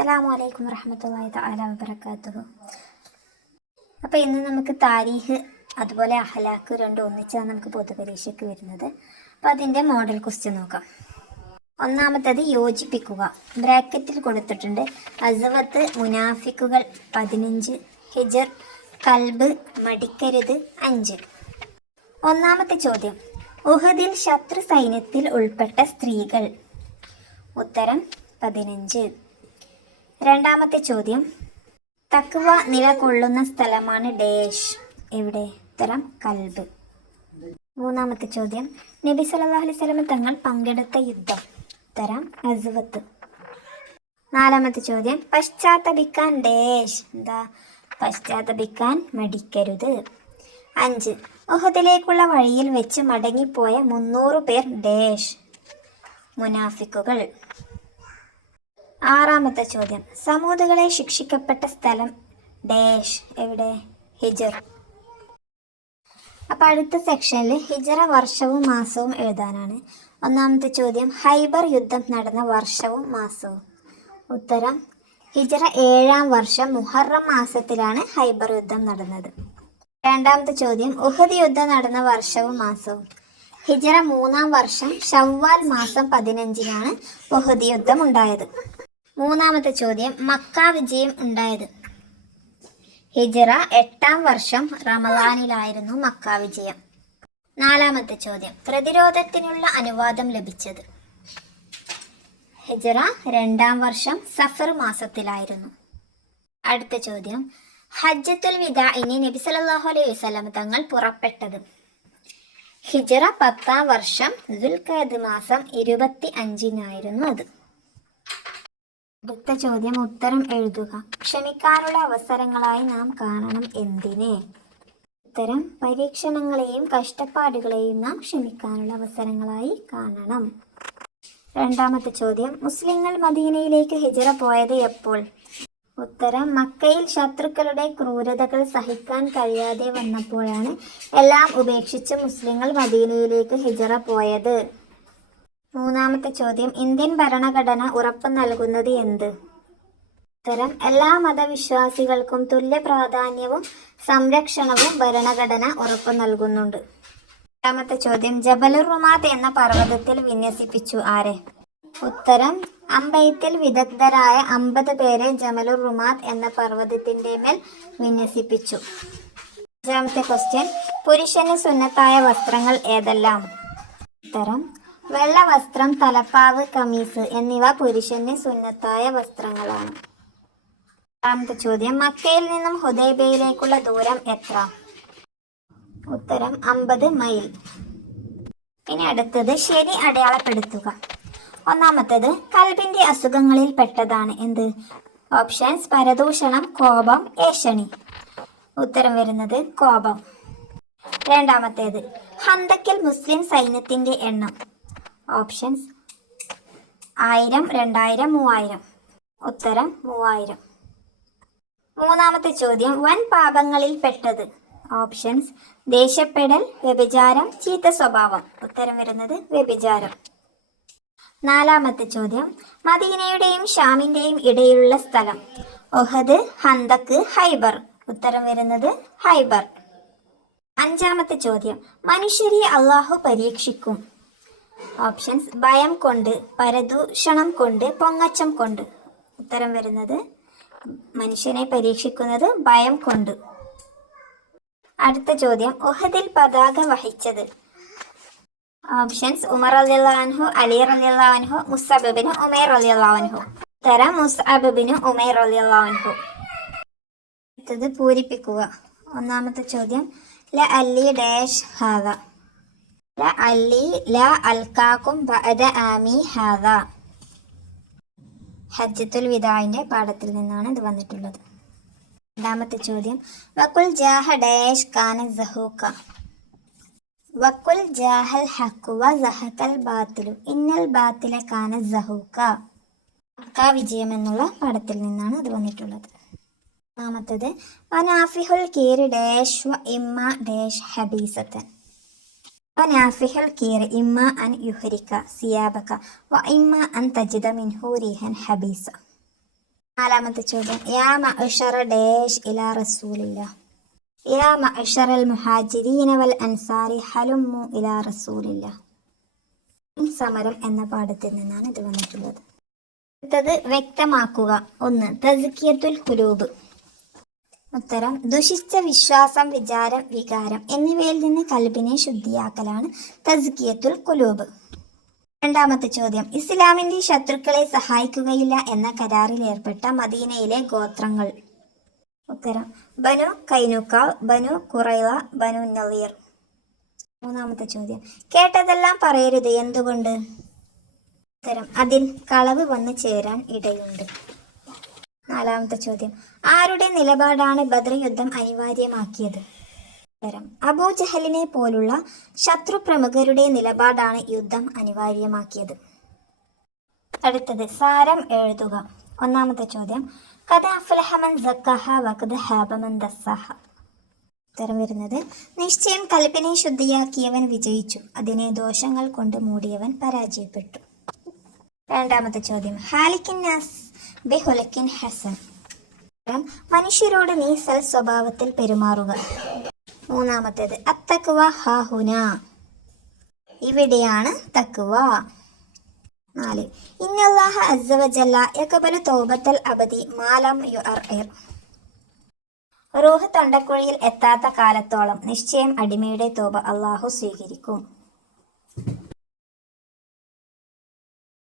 അസ്സലാമു അലൈക്കും വറഹ്മത്തുള്ളാഹി തആല വബറകാതുഹു. അപ്പോൾ ഇന്ന് നമുക്ക് താരീഖ് അതുപോലെ അഹ്ലാഖ് രണ്ടും ഒന്നിച്ചാണ് നമുക്ക് പൊതുപരീക്ഷയ്ക്ക് വരുന്നത്. അപ്പോൾ അതിൻ്റെ മോഡൽ ക്വസ്റ്റ്യൻ നോക്കാം. ഒന്നാമത്തേത് യോജിപ്പിക്കുക. ബ്രാക്കറ്റിൽ കൊടുത്തിട്ടുണ്ട് അസ്വത്ത്, മുനാഫിക്കുകൾ 15, ഹിജർ, കൽബ്, മടിക്കരുത് 5. ഒന്നാമത്തെ ചോദ്യം, ഉഹദിൽ ശത്രു സൈന്യത്തിൽ ഉൾപ്പെട്ട സ്ത്രീകൾ. ഉത്തരം 15. രണ്ടാമത്തെ ചോദ്യം, തക്വ നിലകൊള്ളുന്ന സ്ഥലമാണ് ഡേഷ്. എവിടെ? ഉത്തരം കൽബ്. മൂന്നാമത്തെ ചോദ്യം, നബി സല്ലല്ലാഹു അലൈഹി വസല്ലം തങ്ങൾ പങ്കെടുത്ത യുദ്ധം. ഉത്തരം അസ്വത്ത്. നാലാമത്തെ ചോദ്യം, പശ്ചാത്തപിക്കാൻ ഡേഷ്. എന്താ? പശ്ചാത്തപിക്കാൻ മടിക്കരുത്. 5. ഉഹദിലേക്കുള്ള വഴിയിൽ വെച്ച് മടങ്ങിപ്പോയ 300 പേർ ഡേഷ്. മുനാഫിക്കുകൾ. ആറാമത്തെ ചോദ്യം, സമൂദുകളെ ശിക്ഷിക്കപ്പെട്ട സ്ഥലം ഡേഷ്. എവിടെ? ഹിജർ. അപ്പം അടുത്ത സെക്ഷനിൽ ഹിജറ വർഷവും മാസവും എഴുതാനാണ്. ഒന്നാമത്തെ ചോദ്യം, ഹൈബർ യുദ്ധം നടന്ന വർഷവും മാസവും. ഉത്തരം ഹിജറ 7-ാം വർഷം മുഹറം മാസത്തിലാണ് ഹൈബർ യുദ്ധം നടന്നത്. രണ്ടാമത്തെ ചോദ്യം, ഉഹദ് യുദ്ധം നടന്ന വർഷവും മാസവും. ഹിജറ 3-ാം വർഷം ഷവ്വാൽ മാസം 15-നാണ് ഉഹദ് യുദ്ധം ഉണ്ടായത്. മൂന്നാമത്തെ ചോദ്യം, മക്ക വിജയം ഉണ്ടായത്. ഹിജറ 8-ാം വർഷം റമളാനിലായിരുന്നു മക്ക വിജയം. നാലാമത്തെ ചോദ്യം, പ്രതിരോധത്തിനുള്ള അനുവാദം ലഭിച്ചത്. ഹിജറ 2-ാം വർഷം സഫർ മാസത്തിലായിരുന്നു. അടുത്ത ചോദ്യം, ഹജ്ജത്തുൽ വിദാഇന് നബി സല്ലല്ലാഹു അലൈഹി വസല്ലം തങ്ങൾ പുറപ്പെട്ടത്. ഹിജറ 10-ാം വർഷം ദുൽഖഅദ് മാസം 25-നായിരുന്നു അത്. അടുത്ത ചോദ്യം, ഉത്തരം എഴുതുക. ക്ഷമിക്കാനുള്ള അവസരങ്ങളായി നാം കാണണം എന്തിനെ? ഉത്തരം പരീക്ഷണങ്ങളെയും കഷ്ടപ്പാടുകളെയും നാം ക്ഷമിക്കാനുള്ള അവസരങ്ങളായി കാണണം. രണ്ടാമത്തെ ചോദ്യം, മുസ്ലിങ്ങൾ മദീനയിലേക്ക് ഹിജറ പോയത് എപ്പോൾ? ഉത്തരം മക്കയിൽ ശത്രുക്കളുടെ ക്രൂരതകൾ സഹിക്കാൻ കഴിയാതെ വന്നപ്പോഴാണ് എല്ലാം ഉപേക്ഷിച്ച് മുസ്ലിങ്ങൾ മദീനയിലേക്ക് ഹിജറ പോയത്. മൂന്നാമത്തെ ചോദ്യം, ഇന്ത്യൻ ഭരണഘടന ഉറപ്പു നൽകുന്നത് എന്ത്? ഉത്തരം എല്ലാ മതവിശ്വാസികൾക്കും തുല്യ പ്രാധാന്യവും സംരക്ഷണവും ഭരണഘടന ഉറപ്പു നൽകുന്നുണ്ട്. രണ്ടാമത്തെ ചോദ്യം, ജബലുർ റുമാത്ത് എന്ന പർവ്വതത്തിൽ വിന്യസിപ്പിച്ചു ആരെ? ഉത്തരം അമ്പെയ്ത്തിൽ വിദഗ്ധരായ 50 പേരെ ജബലുർ റുമാത്ത് എന്ന പർവ്വതത്തിന്റെ മേൽ വിന്യസിപ്പിച്ചു. അഞ്ചാമത്തെ ക്വസ്റ്റ്യൻ, പുരുഷന് സുന്നത്തായ വസ്ത്രങ്ങൾ ഏതെല്ലാം? ഉത്തരം വെള്ള വസ്ത്രം, തലപ്പാവ്, കമീസ് എന്നിവ പുരുഷന് സുന്നത്തായ വസ്ത്രങ്ങളാണ്. ആറാമത്തെ ചോദ്യം, മക്കയിൽ നിന്നും ഹുദൈബിയയിലേക്കുള്ള ദൂരം എത്ര? ഉത്തരം 50 മൈൽ. ഇനി അടുത്തത് ശരി അടയാളപ്പെടുത്തുക. ഒന്നാമത്തേത് കൽബിന്റെ അസുഖങ്ങളിൽ പെട്ടതാണ് എന്ത്? ഓപ്ഷൻസ് പരദൂഷണം, കോപം, ഏഷണി. ഉത്തരം വരുന്നത് കോപം. രണ്ടാമത്തേത് ഹന്തക്കിൽ മുസ്ലിം സൈന്യത്തിന്റെ എണ്ണം. ഓപ്ഷൻസ് 1000, 2000, 3000. ഉത്തരം 3000. മൂന്നാമത്തെ ചോദ്യം, വൻ പാപങ്ങളിൽ പെട്ടത്. ഓപ്ഷൻസ് ദേഷ്യപ്പെടൽ, വ്യഭിചാരം, ചീത്ത സ്വഭാവം. ഉത്തരം വരുന്നത് വ്യഭിചാരം. നാലാമത്തെ ചോദ്യം, മദീനയുടെയും ഷാമിന്റെയും ഇടയിലുള്ള സ്ഥലം. ഉഹദ്, ഹന്തക്ക്, ഹൈബർ. ഉത്തരം വരുന്നത് ഹൈബർ. അഞ്ചാമത്തെ ചോദ്യം, മനുഷ്യരെ അള്ളാഹു പരീക്ഷിക്കും. ഓപ്ഷൻസ് ഭയം കൊണ്ട്, പരദൂഷണം കൊണ്ട്, പൊങ്ങച്ചം കൊണ്ട്. ഉത്തരം വരുന്നത് മനുഷ്യനെ പരീക്ഷിക്കുന്നത് ഭയം കൊണ്ട്. അടുത്ത ചോദ്യം, ഉഹദിൽ പതാക വഹിച്ചത്. ഓപ്ഷൻസ് ഉമർ റളിയല്ലാഹു അൻഹു, അലി റളിയല്ലാഹു അൻഹു, മുസ്അബ് ഇബ്നു ഉമൈർ റളിയല്ലാഹു അൻഹു. ഉത്തരം മുസ്അബ് ഇബ്നു ഉമൈർ റളിയല്ലാഹു അൻഹു. അടുത്തത് പൂരിപ്പിക്കുക. ഒന്നാമത്തെ ചോദ്യം, ല അല്ലി ഡാഷ് ഹാദ. ല അല്ലി ല അൽക്കാക്കും ബഅദ ആമി ഹാദ. ഹജ്ജത്തുൽ വിദാഇന്റെ പാഠത്തിൽ നിന്നാണ് ഇത് വന്നിട്ടുള്ളത്. രണ്ടാമത്തെ ചോദ്യം, വക്കുൽ ജാഹ ഡാഷ് കാന സഹൂക. വക്കുൽ ജാഹൽ ഹഖു വ സഹകൽ ബാത്തിലു ഇന്നൽ ബാത്തില കാന സഹൂക. മക്ക വിജയം എന്നുള്ള പാഠത്തിൽ നിന്നാണ് ഇത് വന്നിട്ടുള്ളത്. മൂന്നാമത്തേത് വനാഫിഹുൽ കീർ ഡാഷ് വ ഇമ്മ ഡാഷ് ഹബീസത്തൻ. വനാഫിഹുൽ കീർ ഇമ്മ അൻ യുഹരിക സിയാബക വ ഇമ്മ അൻ തജിദ മിൻഹു റീഹൻ ഹബീസ. നാലാമത്തെ ചോദ്യം യാ മഅ്ശറ ഡാഷ് ഇലാ റസൂലില്ല. യാ മഅ്ശറൽ മുഹാജിരീന വൽ അൻസാരി ഹലുമ്മു ഇലാ റസൂലില്ല. സമരം എന്ന പാഠത്തിൽ നിന്നാണ് ഇത് വന്നിട്ടുള്ളത്. അടുത്തത് വ്യക്തമാക്കുക. 1. തസ്കിയത്തുൽ ഖുലൂബ്. ഉത്തരം ദുഷിച്ച വിശ്വാസം, വിചാരം, വികാരം എന്നിവയിൽ നിന്ന് കൽബിനെ ശുദ്ധിയാക്കലാണ് തസ്കിയത്തുൽ ഖുലൂബ്. രണ്ടാമത്തെ ചോദ്യം ഇസ്ലാമിന്റെ ശത്രുക്കളെ സഹായിക്കുകയില്ല എന്ന കരാറിൽ ഏർപ്പെട്ട മദീനയിലെ ഗോത്രങ്ങൾ. ഉത്തരം ബനു കൈനുക, ബനു ഖുറൈള, ബനു നളീർ. മൂന്നാമത്തെ ചോദ്യം കേട്ടതെല്ലാം പറയരുത്, എന്തുകൊണ്ട്? ഉത്തരം അതിൽ കളവ് വന്നു ചേരാൻ ഇടയുണ്ട്. നാലാമത്തെ ചോദ്യം ആരുടെ നിലപാടാണ് ബദ്ർ യുദ്ധം അനിവാര്യമാക്കിയത്? ഉത്തരം അബൂജഹലിനെ പോലുള്ള ശത്രു പ്രമുഖരുടെ നിലപാടാണ് യുദ്ധം അനിവാര്യമാക്കിയത്. അടുത്തത് സാരം എഴുതുക. ഒന്നാമത്തെ ചോദ്യം ഖദ അഫ്ലഹ മൻ സക്കഹ വഖദ ഖാബ മൻ ദസ്സഹ. ഉത്തരം വരുന്നത് നിശ്ചയം കൽബിനെ ശുദ്ധിയാക്കിയവൻ വിജയിച്ചു, അതിനെ ദോഷങ്ങൾ കൊണ്ട് മൂടിയവൻ പരാജയപ്പെട്ടു. രണ്ടാമത്തെ ചോദ്യം ഹാലിക്കിൻ നാസ് ബിഹുലക്കിൻ ഹസൻ. മനുഷ്യരോട് നീ സൽ സ്വഭാവത്തിൽ പെരുമാറുക. മൂന്നാമത്തേത് അത്തഖ്വ ഹാഹുന, ഇവിടെയാണ് തഖ്വ. 4. ഇന്നല്ലാഹ അസ്സ വജല്ല യഖബലു തൗബത്തൽ അബദി മാ ലം യുഅർഇർ. റൂഹ് തൊണ്ടക്കുഴിയിൽ എത്താത്ത കാലത്തോളം നിശ്ചയം അടിമയുടെ തൗബ അല്ലാഹു സ്വീകരിക്കും.